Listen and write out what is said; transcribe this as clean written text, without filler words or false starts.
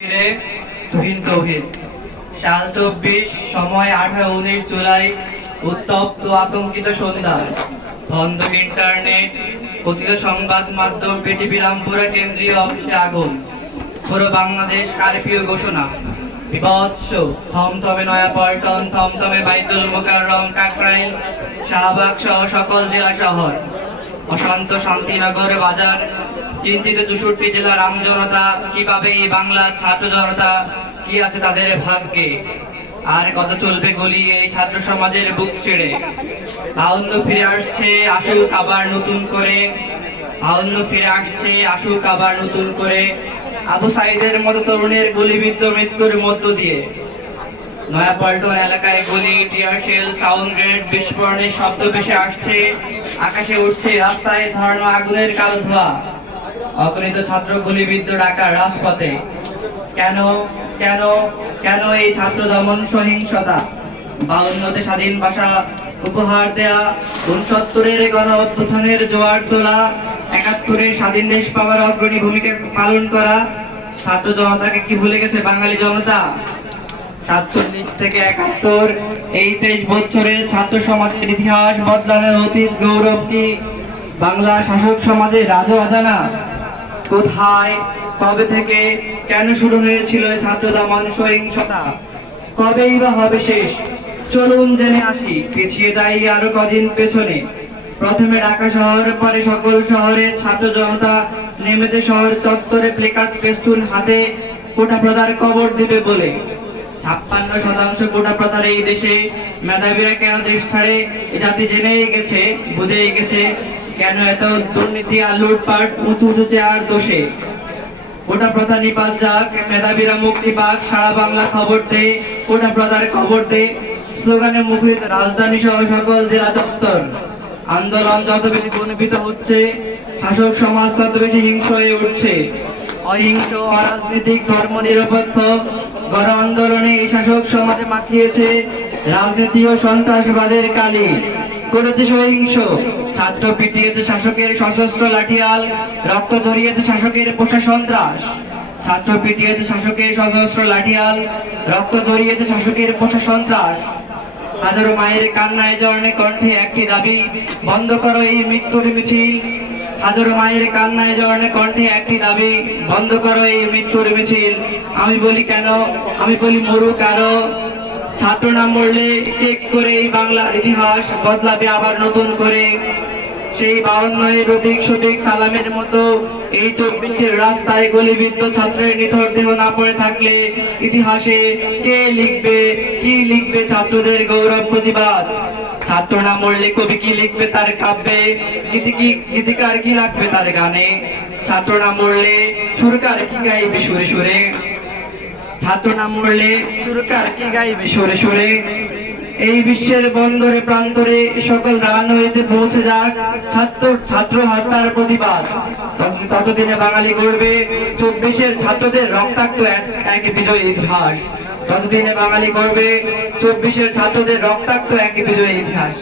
তুহিন তৌহিদ সাল 24 সময় 18-19 জুলাই উত্তপ্ত আতঙ্কিত সন্ধ্যা বন্ধ ইন্টারনেট কথিত সংবাদ মাধ্যম পিটিভি রামপুরা কেন্দ্রীয় অফিসে আগুন পুরো বাংলাদেশ কারফিউ ঘোষণা বিভৎস থমথমে নয়াপল্টন থমথমে বাইতুল মোকাররম কাকরাইল শাহবাগ সহ সকল জেলা শহর অশান্ত শান্তিনগর বাজার চিন্তিত 64 জেলার আম জনতা কিভাবে এই বাংলার ছাত্র জনতা কি আছে তাদের ভাগ্যে আর কত চলবে গলি এই ছাত্র সমাজের বুক ছেড়ে আনন্দ ফিরে আসছে আসুক আবার নতুন করে আনন্দ ফিরে আসছে আসুক আবার নতুন করে আবু সাইদের মতো তরুণের গুলিবিদ্ধ মৃত্যুর মধ্য দিয়ে নয়াপল্টন এলাকায় গুলি টিয়ারশেল সাউন্ড গ্রেনেড বিস্ফোরণের শব্দ ভেসে আসছে আকাশে উঠছে রাস্তায় ধরানো আগুনের কালো ধোঁয়া অগণিত ছাত্র গুলিবিদ্ধ ঢাকার রাজপথে কেন কেন কেন এই ছাত্র দমন সহিংসতা 52তে স্বাধীন ভাষা উপহার দেয়া 69-এর গণ অভ্যুত্থানের জোয়ার তোলা 71-এ স্বাধীন দেশ পাওয়ার অগ্রণী ভূমিকা পালন করা ছাত্র জনতাকে কি ভুলে গেছে বাঙালি জনতা 47 থেকে 71 এই 23 বছরের ছাত্র সমাজের ইতিহাস বদলানোর অতীত গৌরব কি বাংলা শাসক সমাজের রাজ অজানা কোথায় কবে থেকে কেন শুরু হয়েছিল ছাত্র দমন সহিংসতা কবেই বা হবে শেষ চলুন জেনে আসি পিছিয়ে যাই আরো কদিন পেছনে প্রথমে ঢাকা শহর পরে সকল শহরের ছাত্র জনতা নেমেছে শহর চত্বরে প্লেকার্ড ফেস্টুন হাতে কোটা প্রদার কবর দিবে বলে 56% কোটা প্রদার এই দেশে মেধাবীরা কেন দেশ ছাড়ে জাতি জেনেই গেছে বুঝেই গেছে কেন এত দুর্নীতি আর লুটপাট উঁচু উঁচু চেয়ার দোষে কোটা প্রথা নিপাত যাক মেধাবীরা মুক্তি পাক সারা বাংলা খবর দে কোটা প্রদার খবর দে স্লোগানে মুখরিত রাজধানী সহ সকল জেলা চত্বর আন্দোলন যত বেশি গণিত হচ্ছে শাসক সমাজ তত বেশি হিংস্র হয়ে উঠছে অহিংস অরাজনৈতিক ধর্ম নিরপেক্ষ গণ আন্দোলনে এই শাসক সমাজে মাখিয়েছে রাজনীতি ও সন্ত্রাসবাদের কালি করেছে সহিংস ছাত্র পিটিয়েছে শাসকের সশস্ত্র লাঠিয়াল রক্ত ঝরিয়েছে শাসকের পোষা সন্ত্রাস ছাত্র পিটিয়েছে শাসকের সশস্ত্র লাঠিয়াল রক্ত ঝরিয়েছে শাসকের পোষা সন্ত্রাস হাজারো মায়ের কান্নায় জর্ণে কণ্ঠে একটি দাবি বন্ধ করো এই মৃত্যুর মিছিল হাজারো মায়ের কান্নায় জর্ণে কণ্ঠে একটি দাবি বন্ধ করো এই মৃত্যুর মিছিল আমি বলি কেন আমি বলি মরুক আরো ছাত্র নাম মরলে টেক করে এই বাংলার ইতিহাস বদলাবে আবার নতুন করে সেই 52 রফিক শফিক সালামের মতো এই 24-এর রাস্তায় গলিবিদ্ধ ছাত্রের নিথর দেহ না পড়ে থাকলে ইতিহাসে কে লিখবে কি লিখবে ছাত্রদের গৌরব প্রতিবাদ ছাত্র না মরলে কবি কি লিখবে তার কাব্যে গীতিকার কি লাগবে তার গানে ছাত্র না মরলে সুরকার কি গাইবে সুরে সুরে ছাত্র না মরলে সুরকার কি গাইবে সুরে সুরে এই বিশ্বের বন্দরে প্রান্তরে সকল রান হইতে পৌঁছে যাক ছাত্র হত্যার প্রতিবাদ ততদিনে বাঙালি গড়বে 24-এর ছাত্রদের রক্তাক্ত এক বিজয় ইতিহাস ততদিনে বাঙালি গড়বে 24-এর ছাত্রদের রক্তাক্ত এক বিজয় ইতিহাস